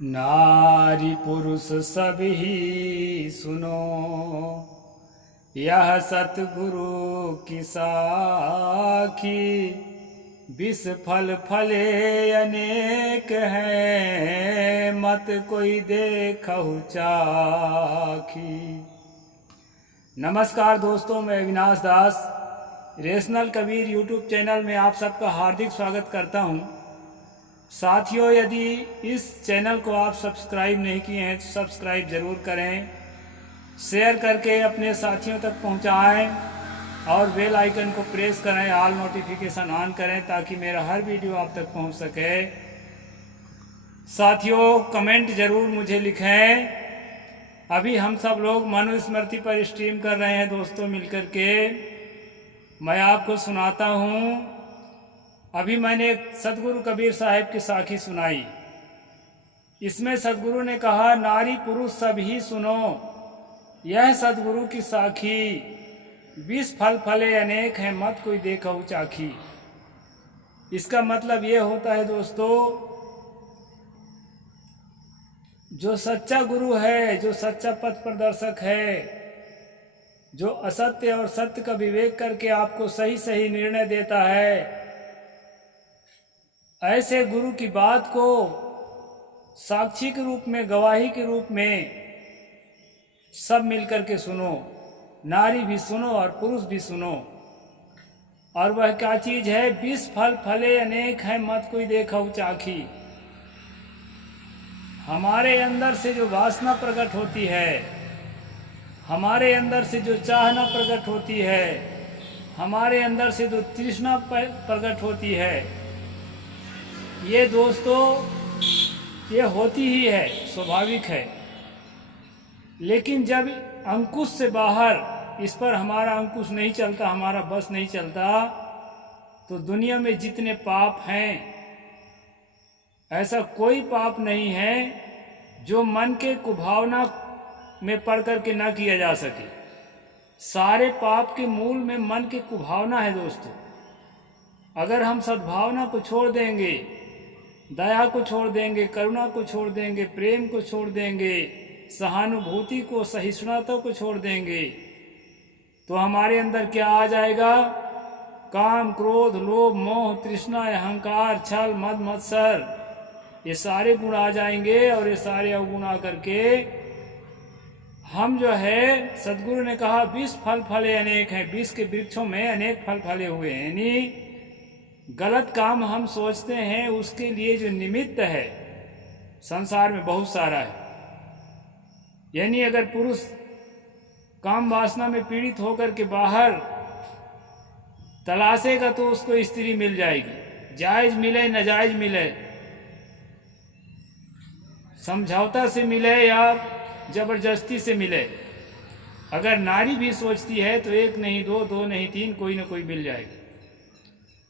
नारी पुरुष सभी सुनो, यह सतगुरु की साखी। विष फल फले अनेक हैं, मत कोई देखहु चाखी। नमस्कार दोस्तों, मैं अविनाश दास रेशनल कबीर यूट्यूब चैनल में आप सबका हार्दिक स्वागत करता हूं। साथियों, यदि इस चैनल को आप सब्सक्राइब नहीं किए हैं तो सब्सक्राइब ज़रूर करें, शेयर करके अपने साथियों तक पहुंचाएं और बेल आइकन को प्रेस करें, ऑल नोटिफिकेशन ऑन करें ताकि मेरा हर वीडियो आप तक पहुंच सके। साथियों, कमेंट ज़रूर मुझे लिखें। अभी हम सब लोग मनुस्मृति पर स्ट्रीम कर रहे हैं दोस्तों मिलकर के। मैं आपको सुनाता हूँ। अभी मैंने सतगुरु कबीर साहब की साखी सुनाई। इसमें सतगुरु ने कहा, नारी पुरुष सभी सुनो, यह सतगुरु की साखी। विष फल फले अनेक हैं, मत कोई देखहु चाखी। इसका मतलब ये होता है दोस्तों, जो सच्चा गुरु है, जो सच्चा पथ प्रदर्शक है, जो असत्य और सत्य का विवेक करके आपको सही सही निर्णय देता है, ऐसे गुरु की बात को साक्षी के रूप में, गवाही के रूप में सब मिलकर के सुनो। नारी भी सुनो और पुरुष भी सुनो। और वह क्या चीज है? विष फल फले अनेक है, मत कोई देखहु चाखी। हमारे अंदर से जो वासना प्रकट होती है, हमारे अंदर से जो चाहना प्रकट होती है, हमारे अंदर से जो तृष्णा प्रकट होती है, ये दोस्तों ये होती ही है, स्वाभाविक है। लेकिन जब अंकुश से बाहर इस पर हमारा अंकुश नहीं चलता, हमारा बस नहीं चलता, तो दुनिया में जितने पाप हैं, ऐसा कोई पाप नहीं है जो मन के कुभावना में पड़ करके ना किया जा सके। सारे पाप के मूल में मन के कुभावना है दोस्तों। अगर हम सद्भावना को छोड़ देंगे, दया को छोड़ देंगे, करुणा को छोड़ देंगे, प्रेम को छोड़ देंगे, सहानुभूति को, सहिष्णुता को छोड़ देंगे, तो हमारे अंदर क्या आ जाएगा? काम, क्रोध, लोभ, मोह, तृष्णा, अहंकार, छल, मद मत्सर, ये सारे गुण आ जाएंगे। और ये सारे अवगुण आ करके हम जो है, सदगुरु ने कहा, विष फल फले अनेक हैं। विष के वृक्षों में अनेक फल फले हुए हैं। यानी गलत काम हम सोचते हैं, उसके लिए जो निमित्त है संसार में बहुत सारा है। यानी अगर पुरुष काम वासना में पीड़ित होकर के बाहर तलाशेगा तो उसको स्त्री मिल जाएगी, जायज मिले नाजायज मिले, समझौता से मिले या जबरदस्ती से मिले। अगर नारी भी सोचती है तो एक नहीं दो, दो नहीं तीन, कोई ना कोई मिल जाएगा।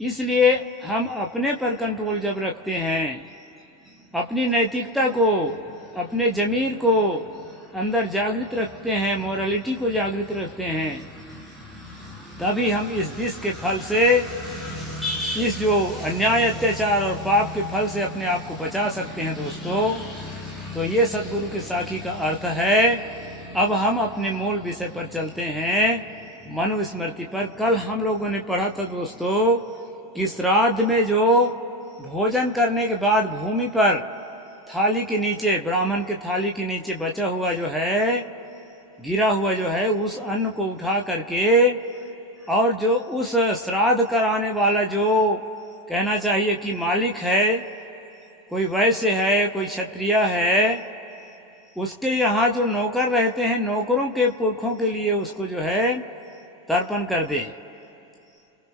इसलिए हम अपने पर कंट्रोल जब रखते हैं, अपनी नैतिकता को, अपने ज़मीर को अंदर जागृत रखते हैं, मोरालिटी को जागृत रखते हैं, तभी हम इस विष के फल से, इस जो अन्याय, अत्याचार और पाप के फल से अपने आप को बचा सकते हैं दोस्तों। तो ये सतगुरु की साखी का अर्थ है। अब हम अपने मूल विषय पर चलते हैं, मनुस्मृति पर। कल हम लोगों ने पढ़ा था दोस्तों कि श्राद्ध में जो भोजन करने के बाद भूमि पर थाली के नीचे, ब्राह्मण के थाली के नीचे बचा हुआ जो है, गिरा हुआ जो है, उस अन्न को उठा करके, और जो उस श्राद्ध कराने वाला, जो कहना चाहिए कि मालिक है, कोई वैश्य है, कोई क्षत्रिय है, उसके यहाँ जो नौकर रहते हैं, नौकरों के पुरखों के लिए उसको जो है तर्पण कर दें।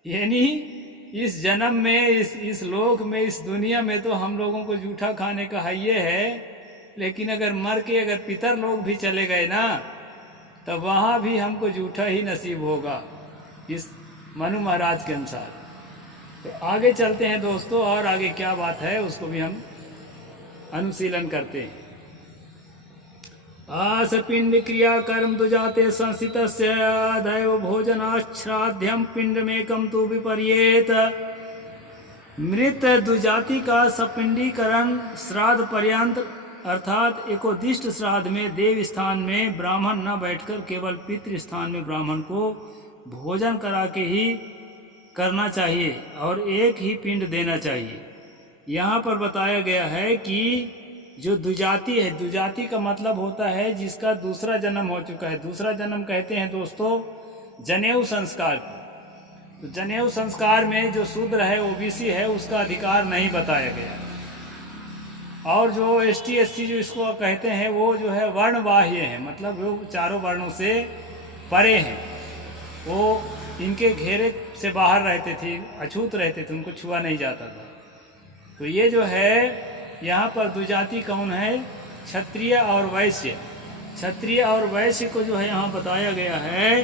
यानी इस जन्म में, इस लोक में, इस दुनिया में तो हम लोगों को जूठा खाने का है ये है, लेकिन अगर मर के अगर पितर लोग भी चले गए ना, तो वहाँ भी हमको जूठा ही नसीब होगा, इस मनु महाराज के अनुसार। तो आगे चलते हैं दोस्तों, और आगे क्या बात है उसको भी हम अनुशीलन करते हैं। आस पिंड क्रिया कर्म दुजाते संस्थित दैव भोजनाश्राध्यम पिंडमेकम तु विपर्येत। मृत दुजाति का सपिंडीकरण श्राद्ध पर्यंत अर्थात एकोदिष्ट श्राद्ध में देव स्थान में ब्राह्मण न बैठकर केवल पितृ स्थान में ब्राह्मण को भोजन करा के ही करना चाहिए और एक ही पिंड देना चाहिए। यहाँ पर बताया गया है कि जो द्विजाति है, द्विजाति का मतलब होता है जिसका दूसरा जन्म हो चुका है। दूसरा जन्म कहते हैं दोस्तों जनेऊ संस्कार को। तो जनेऊ संस्कार में जो शूद्र है, ओबीसी है, उसका अधिकार नहीं बताया गया। और जो एसटी एससी जो इसको कहते हैं वो जो है वर्णबाह्य है, मतलब वो चारों वर्णों से परे हैं, वो इनके घेरे से बाहर रहते थे, अछूत रहते थे, उनको छुआ नहीं जाता था। तो ये जो है यहाँ पर द्विजाति कौन है? क्षत्रिय और वैश्य। क्षत्रिय और वैश्य को जो है यहाँ बताया गया है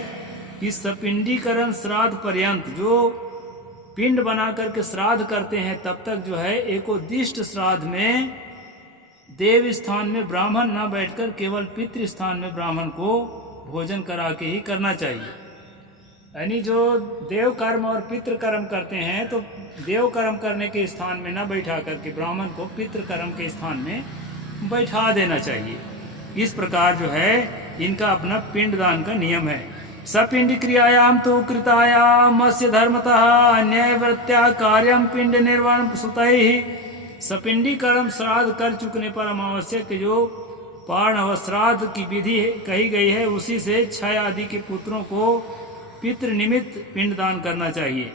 कि सपिंडीकरण श्राद्ध पर्यंत, जो पिंड बना करके श्राद्ध करते हैं तब तक जो है एकोदिष्ट श्राद्ध में देव स्थान में ब्राह्मण न बैठकर केवल पितृ स्थान में ब्राह्मण को भोजन करा के ही करना चाहिए। यानी जो देव कर्म और पितृ कर्म करते हैं तो देव कर्म करने के स्थान में न बैठा करके ब्राह्मण को पितृ कर्म के स्थान में बैठा देना चाहिए। इस प्रकार जो है इनका अपना पिंडदान का नियम है। सपिंड क्रियायाम तो कृतायाम मत्स्य धर्मतः न्यायवृत्त्या कार्यम पिंड निर्वाण सुतैहि। सपिंडी कर्म श्राद्ध कर चुकने पर अमावस्या के जो पार्ण श्राद्ध की विधि कही गई है उसी से क्षय आदि के पुत्रों को पितृ निमित्त पिंडदान करना चाहिए।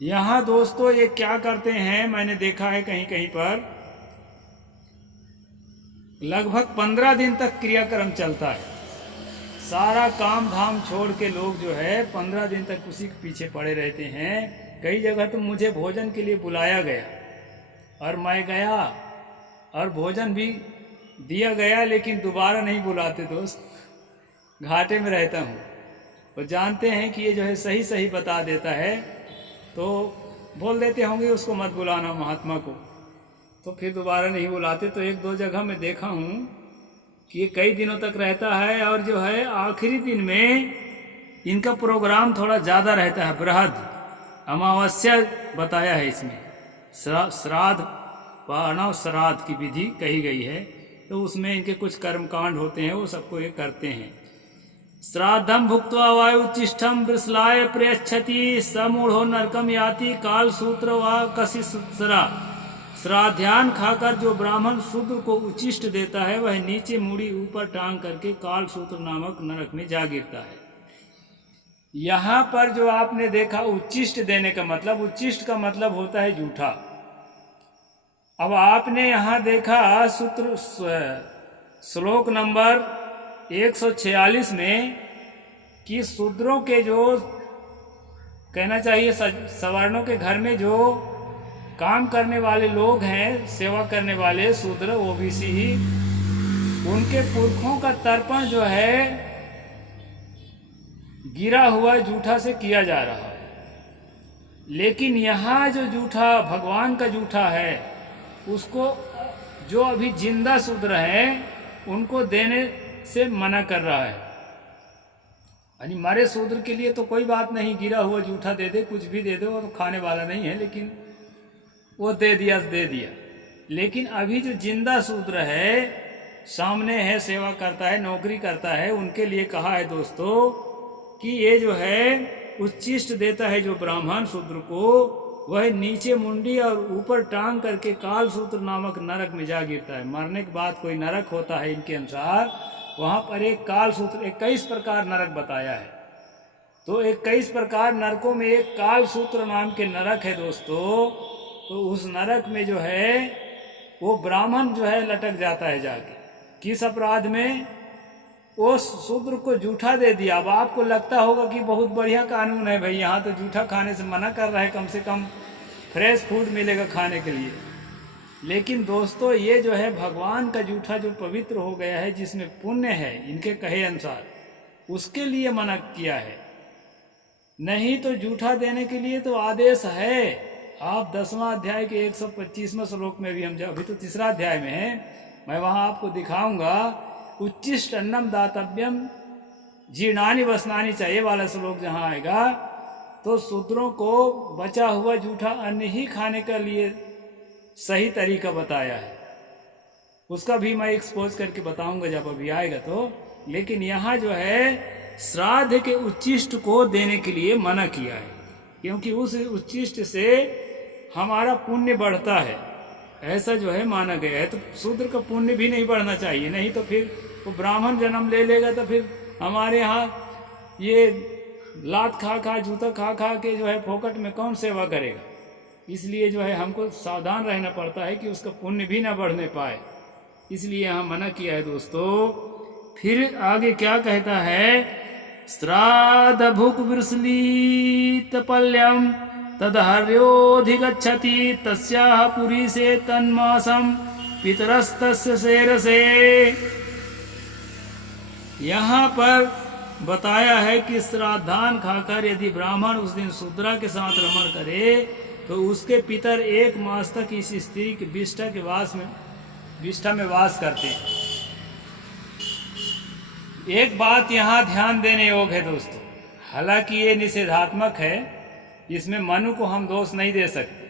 यहाँ दोस्तों ये क्या करते हैं, मैंने देखा है कहीं कहीं पर लगभग 15 दिन तक क्रियाक्रम चलता है। सारा काम धाम छोड़ के लोग जो है 15 दिन तक उसी के पीछे पड़े रहते हैं। कई जगह तो मुझे भोजन के लिए बुलाया गया और मैं गया और भोजन भी दिया गया, लेकिन दोबारा नहीं बुलाते दोस्त, घाटे में रहता हूँ। वो जानते हैं कि ये जो है सही सही बता देता है तो बोल देते होंगे उसको मत बुलाना महात्मा को, तो फिर दोबारा नहीं बुलाते। तो एक दो जगह मैं देखा हूँ कि ये कई दिनों तक रहता है और जो है आखिरी दिन में इनका प्रोग्राम थोड़ा ज़्यादा रहता है। बृहद अमावस्या बताया है इसमें, श्राद्ध पाणव श्राद्ध की विधि कही गई है, तो उसमें इनके कुछ कर्मकांड होते हैं, वो सबको ये करते हैं। श्राद्धम भुक्त्वा वायुचिष्ठम वृषलाय प्रयच्छति समूढ़ो नरकम याति काल सूत्र व कशिसरा। श्राद्धान खाकर जो ब्राह्मण शूद्र को उचिष्ट देता है वह नीचे मुड़ी ऊपर टांग करके काल सूत्र नामक नरक में जा गिरता है। यहाँ पर जो आपने देखा उचिष्ट देने का मतलब, उचिष्ट का मतलब होता है जूठा। अब आपने यहाँ देखा सूत्र श्लोक नंबर 146 में कि शूद्रों के जो कहना चाहिए सवर्णों के घर में जो काम करने वाले लोग हैं, सेवा करने वाले शूद्र ओबीसी ही, उनके पुरखों का तर्पण जो है गिरा हुआ जूठा से किया जा रहा है। लेकिन यहाँ जो जूठा भगवान का जूठा है उसको जो अभी जिंदा शूद्र है उनको देने से मना कर रहा है। यानी मरे शूद्र के लिए तो कोई बात नहीं, गिरा हुआ जूठा दे दे, कुछ भी दे दे, वो तो खाने वाला नहीं है, लेकिन वो दे दिया। लेकिन अभी जो जिंदा शूद्र है, सामने है, सेवा करता है, नौकरी करता है, उनके लिए कहा है दोस्तों कि ये जो है उच्चिष्ट देता है जो ब्राह्मण शूद्र को, वह नीचे मुंडी और ऊपर टांग करके काल सूत्र नामक नरक में जा गिरता है। मरने के बाद कोई नरक होता है इनके अनुसार, वहाँ पर एक काल सूत्र 21 प्रकार नरक बताया है। तो 21 प्रकार नरकों में एक काल सूत्र नाम के नरक है दोस्तों। तो उस नरक में जो है वो ब्राह्मण जो है लटक जाता है जाके। किस अपराध में? वो शूद्र को जूठा दे दिया। अब आपको लगता होगा कि बहुत बढ़िया कानून है भाई, यहाँ तो जूठा खाने से मना कर रहा है, कम से कम फ्रेश फूड मिलेगा खाने के लिए। लेकिन दोस्तों ये जो है भगवान का जूठा जो पवित्र हो गया है, जिसमें पुण्य है इनके कहे अनुसार, उसके लिए मना किया है। नहीं तो जूठा देने के लिए तो आदेश है। आप 10वां अध्याय के 125वें श्लोक में भी हम अभी तो 3रा अध्याय में है, मैं वहाँ आपको दिखाऊंगा। उच्चिष्ट अन्नम दातव्यम जीर्णानि वसनानि चाहिए वाला श्लोक जहाँ आएगा, तो शूद्रों को बचा हुआ जूठा अन्न ही खाने के लिए सही तरीका बताया है। उसका भी मैं एक्सपोज करके बताऊंगा जब अभी आएगा तो। लेकिन यहाँ जो है श्राद्ध के उच्चिष्ट को देने के लिए मना किया है, क्योंकि उस उच्चिष्ट से हमारा पुण्य बढ़ता है, ऐसा जो है माना गया है। तो शूद्र का पुण्य भी नहीं बढ़ना चाहिए, नहीं तो फिर वो ब्राह्मण जन्म ले लेगा तो फिर हमारे यहाँ ये लात खा खा जूता खा खा के जो है फोकट में कौन सेवा करेगा। इसलिए जो है हमको सावधान रहना पड़ता है कि उसका पुण्य भी ना बढ़ने पाए, इसलिए यहाँ मना किया है दोस्तों। फिर आगे क्या कहता है, श्राद्ध भुक वृषलीतपल्यम तदहर्योधिगच्छति तस्याह पुरी से तन्मासम पितरस्तस्य शेरसे। यहाँ पर बताया है कि श्राद्धान खाकर यदि ब्राह्मण उस दिन शूद्रा के साथ रमण करे तो उसके पितर 1 मास तक इस स्त्री की विष्ठा में वास करते हैं। एक बात यहाँ ध्यान देने योग्य है दोस्तों, हालांकि ये निषेधात्मक है, इसमें मनु को हम दोष नहीं दे सकते,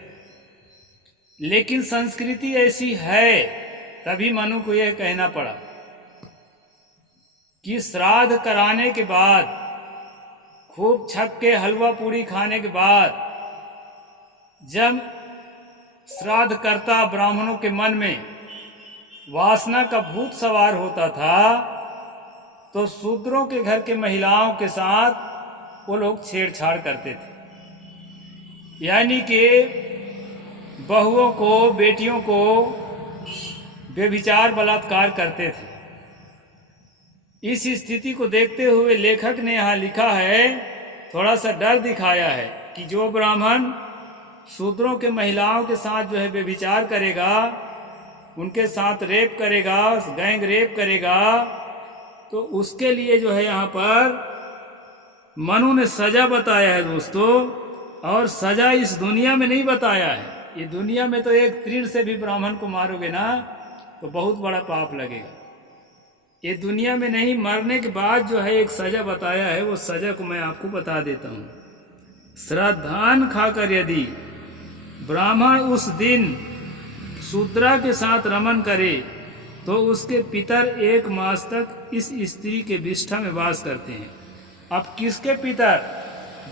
लेकिन संस्कृति ऐसी है तभी मनु को यह कहना पड़ा कि श्राद्ध कराने के बाद खूब छक के हलवा पूरी खाने के बाद जब श्राद्ध करता ब्राह्मणों के मन में वासना का भूत सवार होता था तो शूद्रों के घर के महिलाओं के साथ वो लोग छेड़छाड़ करते थे, यानी कि बहुओं को, बेटियों को व्यभिचार बलात्कार करते थे। इस स्थिति को देखते हुए लेखक ने यहाँ लिखा है, थोड़ा सा डर दिखाया है कि जो ब्राह्मण शूद्रों के महिलाओं के साथ जो है व्यभिचार करेगा, उनके साथ रेप करेगा, गैंग रेप करेगा, तो उसके लिए जो है यहाँ पर मनु ने सजा बताया है दोस्तों। और सजा इस दुनिया में नहीं बताया है, ये दुनिया में तो एक तीर से भी ब्राह्मण को मारोगे ना तो बहुत बड़ा पाप लगेगा। ये दुनिया में नहीं, मरने के बाद जो है एक सजा बताया है, वो सजा को मैं आपको बता देता हूँ। श्राद्धान खाकर यदि ब्राह्मण उस दिन शूद्रा के साथ रमन करे तो उसके पितर 1 मास तक इस स्त्री के विष्ठा में वास करते हैं। अब किसके पितर?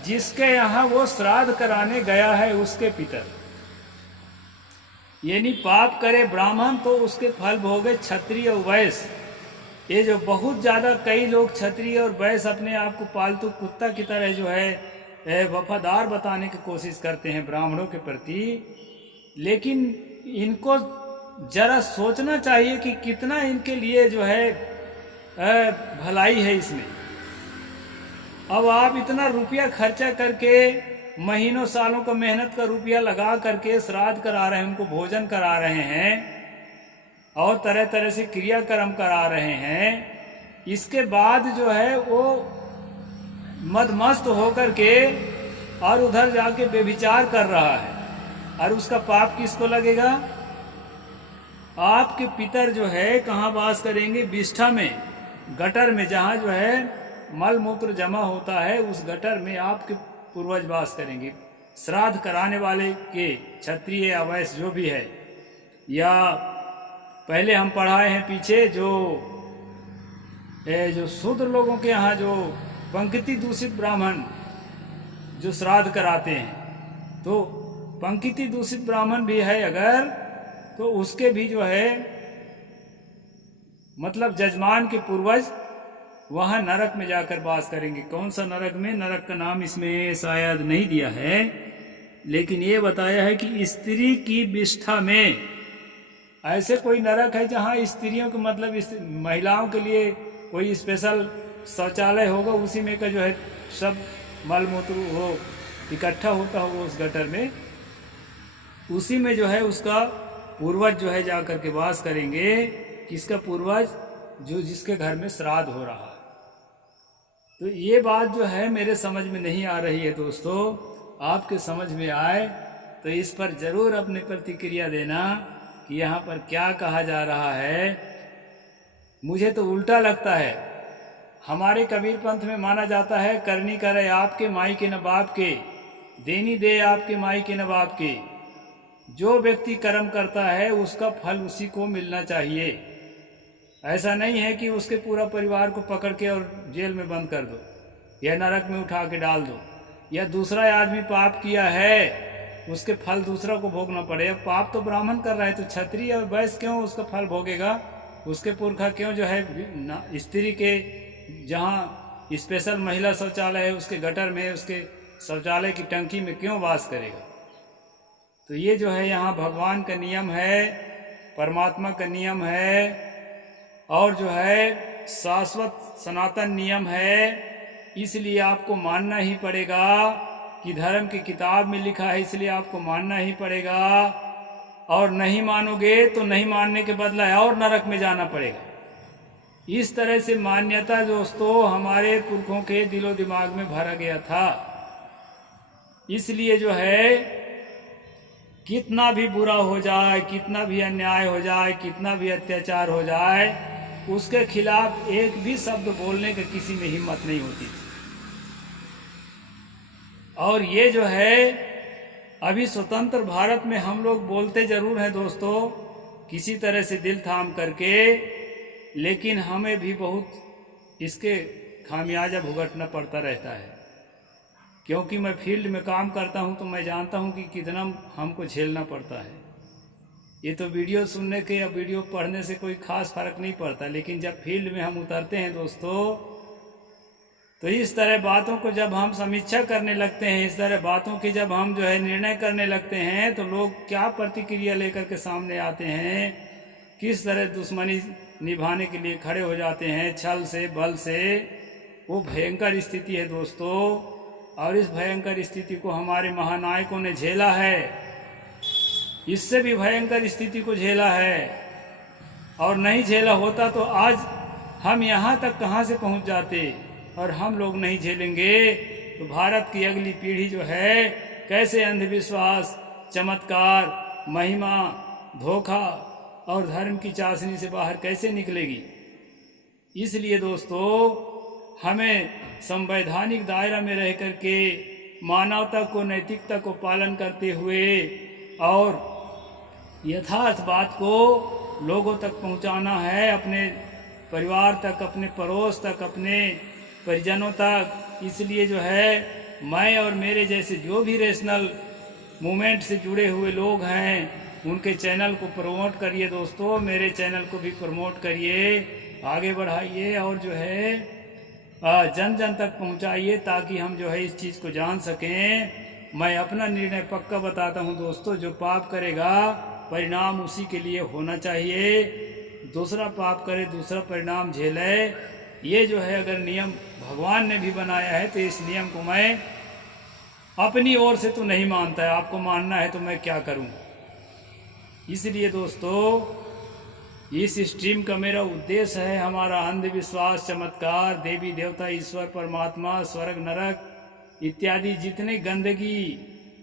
जिसके यहाँ वो श्राद्ध कराने गया है उसके पितर। यानी पाप करे ब्राह्मण तो उसके फल भोगे क्षत्रिय और वैश्य। ये जो बहुत ज़्यादा कई लोग क्षत्रिय और वैश्य अपने आप को पालतू कुत्ता की तरह जो है वफादार बताने की कोशिश करते हैं ब्राह्मणों के प्रति, लेकिन इनको जरा सोचना चाहिए कि कितना इनके लिए जो है भलाई है इसमें। अब आप इतना रुपया खर्चा करके, महीनों सालों का मेहनत का रुपया लगा करके श्राद्ध करा रहे हैं, उनको भोजन करा रहे हैं और तरह तरह से क्रियाक्रम करा रहे हैं। इसके बाद जो है वो मदमस्त होकर के और उधर जाके व्यभिचार कर रहा है, और उसका पाप किसको लगेगा? आपके पितर जो है कहाँ वास करेंगे? विष्ठा में, गटर में, जहाँ जो है मल मूत्र जमा होता है उस गटर में आपके पूर्वज वास करेंगे। श्राद्ध कराने वाले के क्षत्रिय या वैश्य जो भी है, या पहले हम पढ़ाए हैं पीछे जो शूद्र लोगों के यहाँ जो पंक्ति दूषित ब्राह्मण जो श्राद्ध कराते हैं, तो पंक्ति दूषित ब्राह्मण भी है अगर, तो उसके भी जो है मतलब जजमान के पूर्वज वहाँ नरक में जाकर वास करेंगे। कौन सा नरक में? नरक का नाम इसमें शायद नहीं दिया है, लेकिन ये बताया है कि स्त्री की विष्ठा में ऐसे कोई नरक है जहाँ स्त्रियों के मतलब महिलाओं के लिए कोई स्पेशल शौचालय होगा, उसी में का जो है सब मल मूत्र वो इकट्ठा होता होगा उस गटर में, उसी में जो है उसका पूर्वज जो है जा कर के वास करेंगे। किसका पूर्वज? जो जिसके घर में श्राद्ध हो रहा है। तो ये बात जो है मेरे समझ में नहीं आ रही है दोस्तों, आपके समझ में आए तो इस पर जरूर अपनी प्रतिक्रिया देना कि यहाँ पर क्या कहा जा रहा है। मुझे तो उल्टा लगता है। हमारे कबीर पंथ में माना जाता है, करनी करे आपके माई के न बाप के, देनी दे आपके माई के न बाप के। जो व्यक्ति कर्म करता है उसका फल उसी को मिलना चाहिए। ऐसा नहीं है कि उसके पूरा परिवार को पकड़ के और जेल में बंद कर दो या नरक में उठा के डाल दो, या दूसरा आदमी पाप किया है उसके फल दूसरा को भोगना पड़े। अब पाप तो ब्राह्मण कर रहा है तो क्षत्रिय और वैश्य क्यों उसका फल भोगेगा? उसके पुरखा क्यों जो है स्त्री के जहाँ स्पेशल महिला शौचालय है उसके गटर में, उसके शौचालय की टंकी में क्यों वास करेगा? तो ये जो है यहाँ भगवान का नियम है, परमात्मा का नियम है, और जो है शाश्वत सनातन नियम है। इसलिए आपको मानना ही पड़ेगा कि धर्म की किताब में लिखा है, इसलिए आपको मानना ही पड़ेगा। और नहीं मानोगे तो नहीं मानने के बदला और नरक में जाना पड़ेगा। इस तरह से मान्यता दोस्तों हमारे पुरखों के दिलो दिमाग में भरा गया था। इसलिए जो है कितना भी बुरा हो जाए, कितना भी अन्याय हो जाए, कितना भी अत्याचार हो जाए, उसके खिलाफ एक भी शब्द बोलने की किसी में हिम्मत नहीं होती थी। और ये जो है अभी स्वतंत्र भारत में हम लोग बोलते जरूर हैं दोस्तों, किसी तरह से दिल थाम करके, लेकिन हमें भी बहुत इसके खामियाजा भुगतना पड़ता रहता है। क्योंकि मैं फील्ड में काम करता हूं तो मैं जानता हूं कि कितना हमको झेलना पड़ता है। ये तो वीडियो सुनने के या वीडियो पढ़ने से कोई खास फर्क नहीं पड़ता, लेकिन जब फील्ड में हम उतरते हैं दोस्तों, तो इस तरह बातों को जब हम समीक्षा करने लगते हैं, इस तरह बातों की जब हम जो है निर्णय करने लगते हैं, तो लोग क्या प्रतिक्रिया लेकर के सामने आते हैं, किस तरह दुश्मनी निभाने के लिए खड़े हो जाते हैं, छल से बल से। वो भयंकर स्थिति है दोस्तों, और इस भयंकर स्थिति को हमारे महानायकों ने झेला है। इससे भी भयंकर स्थिति को झेला है, और नहीं झेला होता तो आज हम यहाँ तक कहाँ से पहुँच जाते। और हम लोग नहीं झेलेंगे तो भारत की अगली पीढ़ी जो है कैसे अंधविश्वास, चमत्कार, महिमा, धोखा और धर्म की चाशनी से बाहर कैसे निकलेगी। इसलिए दोस्तों हमें संवैधानिक दायरा में रह करके मानवता को, नैतिकता को पालन करते हुए और यथार्थ बात को लोगों तक पहुंचाना है, अपने परिवार तक, अपने पड़ोस तक, अपने परिजनों तक। इसलिए जो है मैं और मेरे जैसे जो भी रेशनल मूवमेंट से जुड़े हुए लोग हैं उनके चैनल को प्रमोट करिए दोस्तों, मेरे चैनल को भी प्रमोट करिए, आगे बढ़ाइए और जो है जन जन तक पहुंचाइए, ताकि हम जो है इस चीज़ को जान सकें। मैं अपना निर्णय पक्का बताता हूं दोस्तों, जो पाप करेगा परिणाम उसी के लिए होना चाहिए। दूसरा पाप करे दूसरा परिणाम झेले, ये जो है अगर नियम भगवान ने भी बनाया है तो इस नियम को मैं अपनी ओर से तो नहीं मानता है। आपको मानना है तो मैं क्या करूं। इसलिए दोस्तों इस स्ट्रीम का मेरा उद्देश्य है हमारा अंधविश्वास, चमत्कार, देवी देवता, ईश्वर, परमात्मा, स्वर्ग, नरक इत्यादि जितने गंदगी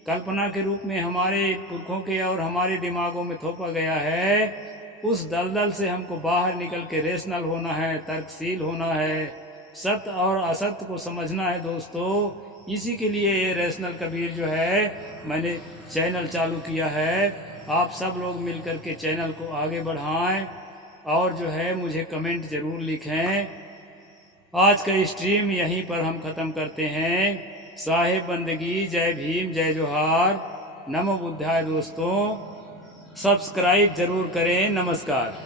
कल्पना के रूप में हमारे पुरखों के और हमारे दिमागों में थोपा गया है, उस दलदल से हमको बाहर निकल के रेशनल होना है, तर्कशील होना है, सत्य और असत्य को समझना है दोस्तों। इसी के लिए ये रैशनल कबीर जो है मैंने चैनल चालू किया है। आप सब लोग मिल कर के चैनल को आगे बढ़ाएं और जो है मुझे कमेंट ज़रूर लिखें। आज का स्ट्रीम यहीं पर हम ख़त्म करते हैं। साहिब बंदगी, जय भीम, जय जोहार, नमो बुद्धाय दोस्तों। सब्सक्राइब जरूर करें। नमस्कार।